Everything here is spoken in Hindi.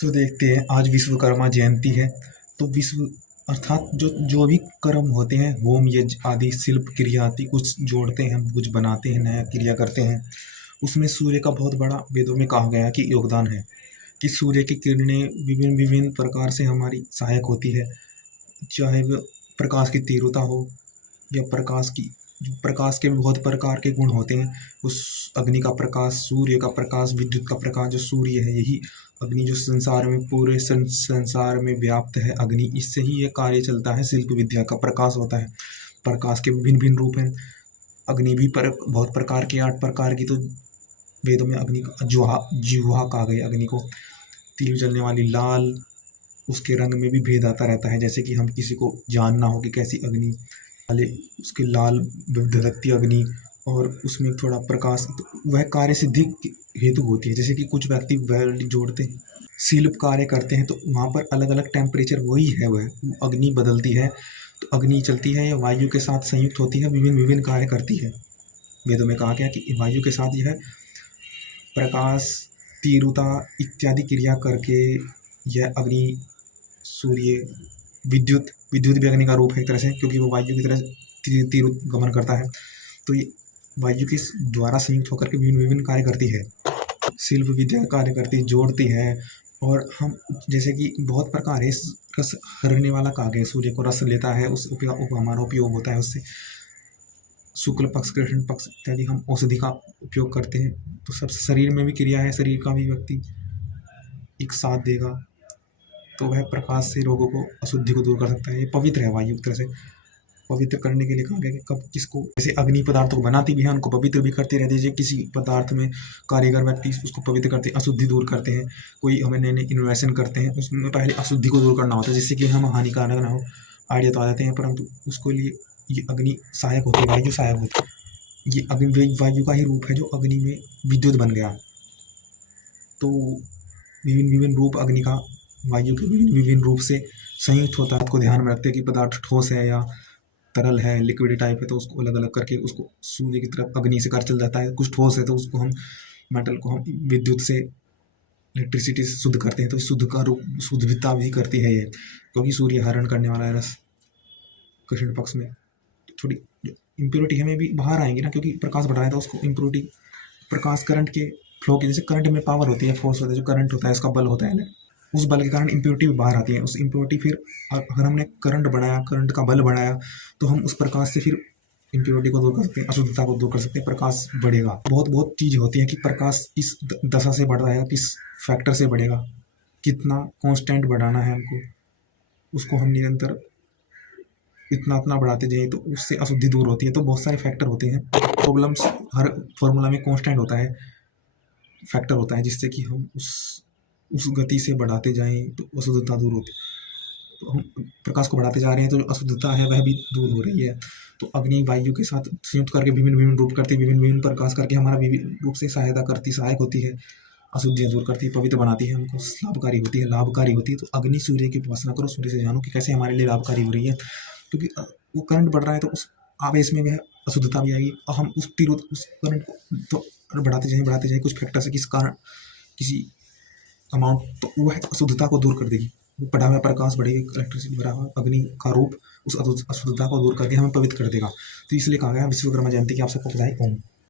तो देखते हैं, आज विश्वकर्मा जयंती है। तो विश्व अर्थात जो जो भी कर्म होते हैं, होम यज्ञ आदि, शिल्प क्रिया आदि, कुछ जोड़ते हैं हम, कुछ बनाते हैं, नया क्रिया करते हैं। उसमें सूर्य का बहुत बड़ा वेदों में कहा गया है कि योगदान है, कि सूर्य की किरणें विभिन्न विभिन्न प्रकार से हमारी सहायक होती है। चाहे वह प्रकाश की तीव्रता हो या प्रकाश के भी बहुत प्रकार के गुण होते हैं। उस अग्नि का प्रकाश, सूर्य का प्रकाश, विद्युत का प्रकाश, जो सूर्य है यही अग्नि, जो संसार में पूरे संसार में व्याप्त है अग्नि, इससे ही ये कार्य चलता है। शिल्प विद्या का प्रकाश होता है। प्रकाश के भिन्न भिन्न रूप हैं। अग्नि भी बहुत प्रकार की, 8 प्रकार की। तो वेदों में अग्नि का जिह्वा कहा गया अग्नि को। तीर जलने वाली लाल, उसके रंग में भी भेद आता रहता है। जैसे कि हम किसी को जानना हो कि कैसी अग्नि, वाले उसके लाल धधकती अग्नि, और उसमें थोड़ा प्रकाश, तो वह कार्य सिद्धि हेतु होती है। जैसे कि कुछ व्यक्ति वेल्ड जोड़ते हैं, शिल्प कार्य करते हैं, तो वहाँ पर अलग अलग टेम्परेचर वही है, वह अग्नि बदलती है। तो अग्नि चलती है या वायु के साथ संयुक्त होती है, विभिन्न विभिन्न कार्य करती है। वेदों में कहा गया कि वायु के साथ यह प्रकाश, तीव्रता इत्यादि क्रिया करके यह अग्नि, सूर्य, विद्युत भी अग्नि का रूप है एक तरह से, क्योंकि वो वायु की तरह तीव्र गमन करता है। तो ये वायु के द्वारा संयुक्त होकर के विभिन्न विभिन्न कार्य करती है। शिल्प विद्या कार्य करती, जोड़ती है। और हम जैसे कि बहुत प्रकार है, रस हरने वाला कहा गया, सूर्य को रस लेता है, उस हमारा उपयोग होता है उससे। शुक्ल पक्ष, कृष्ण पक्ष इत्यादि हम औषधि का उपयोग करते हैं। तो सब शरीर में भी क्रिया है, शरीर का भी व्यक्ति एक साथ देगा तो वह प्रकाश से रोगों को, अशुद्धि को दूर कर सकता है। ये पवित्र है वायु, एक तरह से पवित्र करने के लिए कहा गया कि कब किसको, जैसे अग्नि पदार्थों को बनाती भी है, उनको पवित्र भी करती रहती है। किसी पदार्थ में कारीगर व्यक्ति उसको पवित्र करते हैं, अशुद्धि दूर करते हैं। कोई हमें नए नए इन्वेशन करते हैं, उसमें पहले अशुद्धि को दूर करना होता है, जिससे कि हम हानिकारक ना हो। आइडिया तो आ जाते हैं, परंतु उसको लिए ये अग्नि सहायक होती है, वायु सहायक होती है। ये अग्नि वायु का ही रूप है जो अग्नि में विद्युत बन गया। तो विभिन्न विभिन्न रूप अग्नि का वायु के विभिन्न विभिन्न रूप से संयुक्त होता है। आपको ध्यान में रखते हैं कि पदार्थ ठोस है या तरल है, लिक्विड टाइप है, तो उसको अलग अलग करके उसको सूर्य की तरफ अग्नि से कर चल जाता है। कुछ ठोस है तो उसको हम, मेटल को हम विद्युत से, इलेक्ट्रिसिटी से शुद्ध करते हैं। तो शुद्ध का रूप, शुद्धता भी करती है ये, क्योंकि सूर्य हरण करने वाला है रस कृष्ण पक्ष में। थोड़ी इम्प्योरिटी हमें भी बाहर आएंगी ना, क्योंकि प्रकाश बढ़ रहा है तो उसको इम्प्योरिटी, प्रकाश करंट के फ्लो की, जैसे करंट में पावर होती है, फोर्स होता है, जो करंट होता है उसका बल होता है, उस बल के कारण इम्प्योरिटी भी बाहर आती है। उस इम्प्योरिटी फिर अगर हमने करंट बढ़ाया, करंट का बल बढ़ाया, तो हम उस प्रकाश से फिर इम्प्योरिटी को दूर कर सकते हैं, अशुद्धता को दूर कर सकते हैं, प्रकाश बढ़ेगा। बहुत बहुत चीज़ होती है कि प्रकाश किस दशा से बढ़ रहा है, किस फैक्टर से बढ़ेगा, कितना कांस्टेंट बढ़ाना है हमको, उसको हम निरंतर इतना बढ़ाते जाइए तो उससे अशुद्धि दूर होती है। तो बहुत सारे फैक्टर होते हैं, प्रॉब्लम्स हर फॉर्मूला में कांस्टेंट होता है, फैक्टर होता है, जिससे कि हम उस गति से बढ़ाते जाएं तो अशुद्धता दूर होती है। तो हम प्रकाश को बढ़ाते जा रहे हैं तो जो अशुद्धता है वह भी दूर हो रही है। तो अग्नि वायु के साथ संयुक्त करके विभिन्न विभिन्न रूप करती, विभिन्न विभिन्न प्रकाश करके हमारा विभिन्न रूप से सहायता करती, सहायक होती है, अशुद्धियाँ दूर करती है, पवित्र बनाती है, हमको लाभकारी होती है, लाभकारी होती है। तो अग्नि, सूर्य की उपासना करो, सूर्य से जानो कि कैसे हमारे लिए लाभकारी हो रही है। क्योंकि वो करंट बढ़ रहा है तो उस आवेश में वह अशुद्धता भी आएगी, और हम उस करंट को तो बढ़ाते जाएँ कुछ फैक्टर से, किस कारण, किसी अमाउंट, तो वह अशुद्धता को दूर कर देगी। वो बढ़ा हुआ प्रकाश बढ़ेगी, इलेक्ट्रिसिटी बढ़ा हुआ अग्नि का रूप उस अशुद्धता को दूर करके हमें पवित्र कर देगा। तो इसलिए कहा गया विश्वकर्मा जयंती की आप सबको बधाई। ओम।